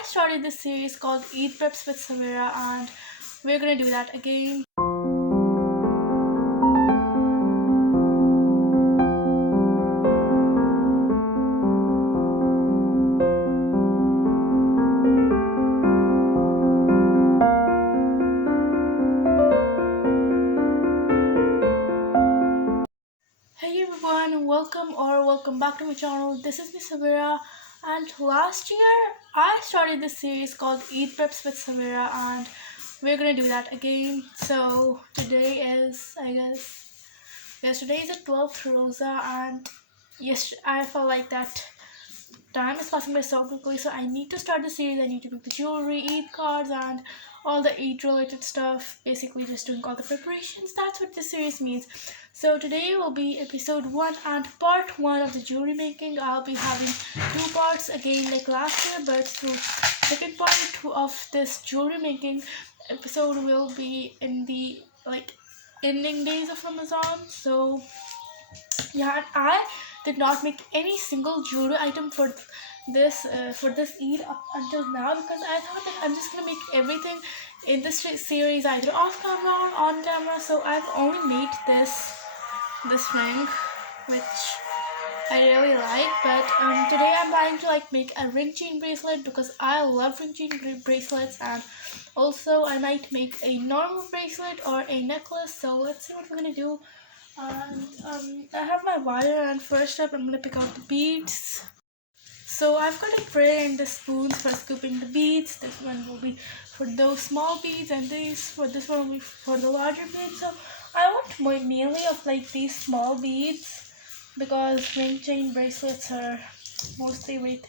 I started this series called Eid Preps with Svayra, and we're gonna do that again. Hey everyone, welcome back to my channel. This is Miss Svayra, and last year I started this series called Eid Preps with Svayra, and we're gonna do that again. So today is, I guess, yesterday is the 12th roza, and yes, I felt like that time is passing by so quickly, so I need to start the series. I need to do the jewelry, Eid cards, and all the Eid related stuff. Basically, just doing all the preparations. That's what this series means. So today will be episode 1 and part 1 of the jewelry making. I'll be having 2 parts again like last year, but so second part of this jewelry making episode will be in the ending days of Ramadan. So yeah, and I did not make any single jewelry item for this Eid up until now, because I thought that I'm just gonna make everything in this series either off camera or on camera. So I've only made this ring, which I really like. But today I'm trying to make a ring chain bracelet because I love ring chain bracelets, and also I might make a normal bracelet or a necklace. So let's see what we're gonna do. And I have my wire, and first up I'm gonna pick out the beads. So I've got a tray and the spoons for scooping the beads. This one will be for those small beads, and this one will be for the larger beads. So I want mainly of these small beads, because ring chain bracelets are mostly with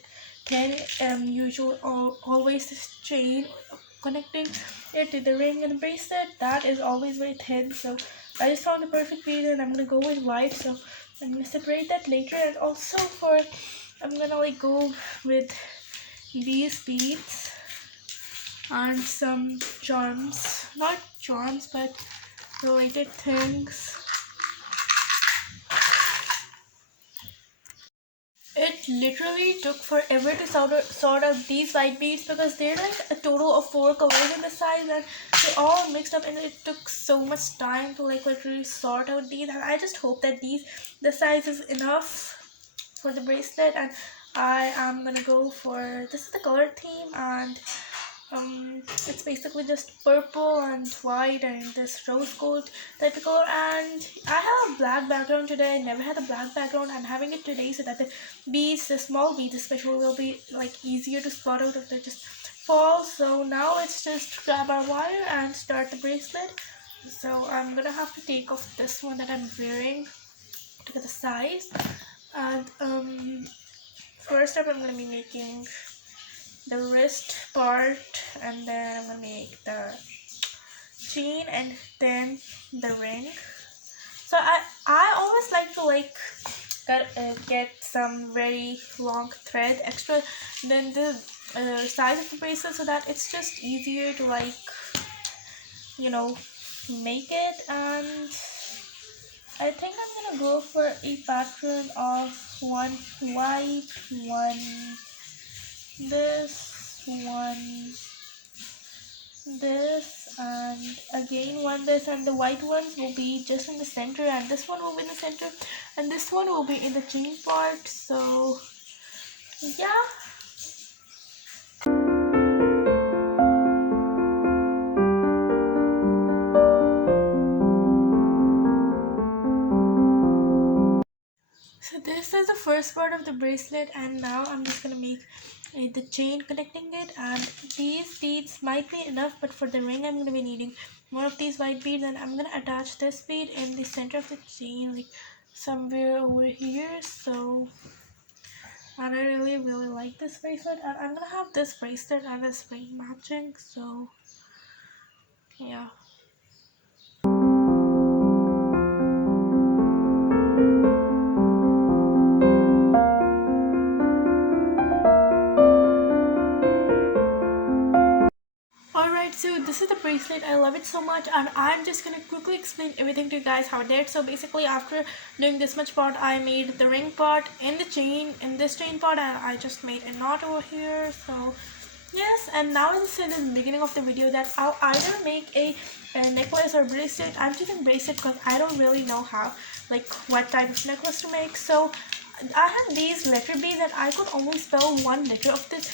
thin. Usually always this chain connecting it to the ring and the bracelet, that is always very thin. So I just found the perfect bead, and I'm gonna go with white. So I'm gonna separate that later. And also I'm gonna go with these beads and some charms, not charms but related things. It literally took forever to sort out these white beads, because they're a total of 4 colors in the size, and they all mixed up, and it took so much time to literally sort out these. And I just hope that the size is enough for the bracelet. And I am gonna go for, this is the color theme, and it's basically just purple and white and this rose gold type of color. And I have a black background today. I never had a black background. I'm having it today so that the beads, the small beads especially, will be easier to spot out if they just fall. So now let's just grab our wire and start the bracelet. So I'm gonna have to take off this one that I'm wearing to get the size. And first up I'm gonna be making the wrist part, and then I'm gonna make the chain, and then the ring. So I always like to get some very long thread extra than the size of the bracelet, so that it's just easier to make it. And I think I'm gonna go for a pattern of one white, one this, one this, and again one this, and the white ones will be just in the center, and this one will be in the center, and this one will be in the chain part. So yeah. So this is the first part of the bracelet, and now I'm just gonna make the chain connecting it. And these beads might be enough, but for the ring I'm gonna be needing more of these white beads, and I'm gonna attach this bead in the center of the chain, somewhere over here. So, and I really like this bracelet, and I'm gonna have this bracelet and this ring matching. So yeah. Alright, so this is the bracelet. I love it so much, and I'm just gonna quickly explain everything to you guys how I did. So basically, after doing this much part, I made the ring part in the chain, in this chain part, and I just made a knot over here. So Yes, and now as I said in the beginning of the video that I'll either make a necklace or bracelet. I'm choosing bracelet because I don't really know how, like what type of necklace to make. So I have these letter beads and I could only spell one letter of this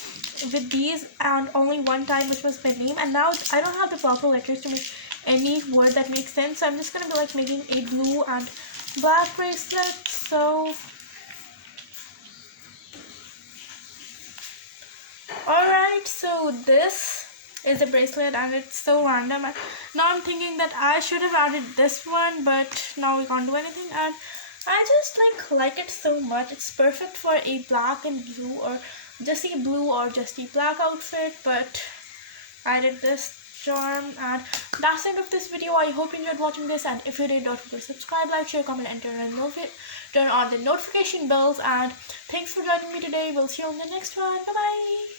with these and only one time, which was my name. And now I don't have the proper letters to make any word that makes sense. So I'm just gonna be like making a blue and black bracelet. So alright, so this is a bracelet and it's so random. And now I'm thinking that I should have added this one, but now we can't do anything. And I just like it so much. It's perfect for a black and blue or just a blue or just a black outfit. But I did this charm, and that's the end of this video. I hope you enjoyed watching this, and if you did, don't forget to subscribe, like, share, comment, and turn on the notification bells. And thanks for joining me today. We'll see you on the next one. Bye bye.